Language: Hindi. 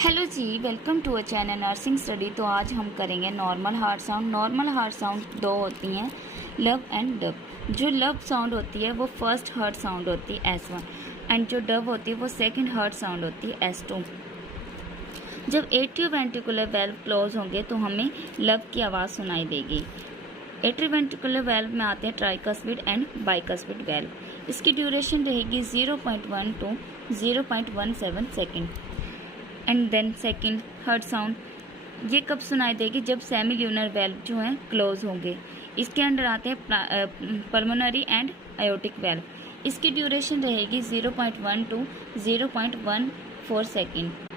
Hello ji, welcome to a channel nursing study. तो आज हम करेंगे normal heart sound. Normal heart sound दो होती हैं, लब एंड डब। जो लब साउंड होती है वो फर्स्ट हार्ट साउंड होती है S1 एंड जो डब होती है वो सेकंड हार्ट साउंड होती है S2। जब एट्रियो वेंट्रिकुलर वेल्व क्लोज होंगे तो हमें लब की आवाज़ सुनाई देगी। एट्रियो वेंट्रिकुलर वेल्व में आते हैं ट्राइकस्पिड एंड बाइकस्पिड वेल्व। इसकी ड्यूरेशन रहेगी 0.1 to 0.17 second. And then second heart sound ये कब सुनाई देगी? जब सेमील्यूनर वेल्व जो हैं क्लोज होंगे। इसके अंडर आते हैं पल्मोनरी एंड आयोटिक वेल्व। इसकी ड्यूरेशन रहेगी 0.1 टू 0.14 सेकेंड।